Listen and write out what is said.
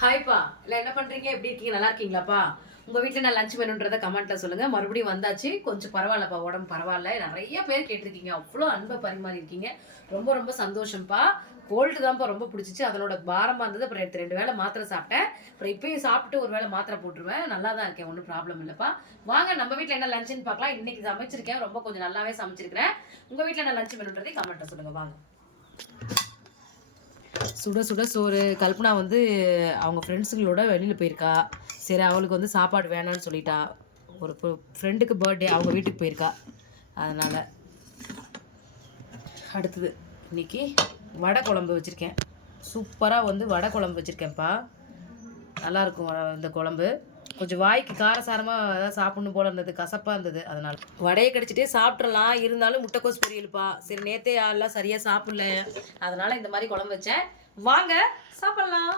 ஹாய்ப்பா இல்லை என்ன பண்ணுறீங்க, எப்படி இருக்கீங்க, நல்லா இருக்கீங்களாப்பா? உங்கள் வீட்டில் நான் லஞ்ச் மெனுன்றதை கமெண்ட்டில் சொல்லுங்கள். மறுபடியும் வந்தாச்சு, கொஞ்சம் பரவாயில்லப்பா, உடம்பு பரவாயில்ல. நிறைய பேர் கேட்டிருக்கீங்க, அவ்வளோ அன்பை பரிமாறி இருக்கீங்க. ரொம்ப ரொம்ப சந்தோஷம்ப்பா. கோல்டு தான்ப்பா ரொம்ப பிடிச்சிச்சு, அதனோட பாரமாக இருந்தது. அப்புறம் எடுத்து 2 வேளை மாத்திரை சாப்பிட்டேன். அப்புறம் இப்பயும் சாப்பிட்டு ஒரு வேளை மாத்திரை போட்டுருவேன். நல்லா தான் இருக்கேன், ஒன்றும் ப்ராப்ளம் இல்லைப்பா. வாங்க நம்ம வீட்டில் என்ன லஞ்சுன்னு பார்க்கலாம். இன்னைக்கு சமைச்சிருக்கேன், ரொம்ப கொஞ்சம் நல்லாவே சமைச்சிருக்கிறேன். உங்கள் வீட்டில் என்ன லஞ்ச் மெனுன்றதை கமெண்ட்டில் சொல்லுங்கள். வாங்க. சுட சுட சோறு. கல்பனா வந்து அவங்க ஃப்ரெண்ட்ஸுங்களோட வெளியில் போயிருக்கா. சரி, அவளுக்கு வந்து சாப்பாடு வேணான்னு சொல்லிட்டா. ஒரு ஃப்ரெண்டுக்கு பர்த்டே, அவங்க வீட்டுக்கு போயிருக்கா. அதனால் அடுத்தது இன்னைக்கு வடை குழம்பு வச்சுருக்கேன். சூப்பராக வந்து வடை குழம்பு வச்சுருக்கேன்ப்பா. நல்லாயிருக்கும் இந்த குழம்பு. கொஞ்சம் வாய்க்கு காரசாரமாக ஏதாவது சாப்பிட்ணும் போல இருந்தது, கசப்பாக இருந்தது. அதனால் வடையை கடிச்சிட்டே சாப்பிட்றலாம். இருந்தாலும் முட்டைக்கோஸ் பொரியலுப்பா. சரி, நேற்றே யாரெல்லாம் சரியாக சாப்பிடல, அதனால் இந்த மாதிரி குழம்பு வச்சேன். வாங்க சாப்பிட்லாம்.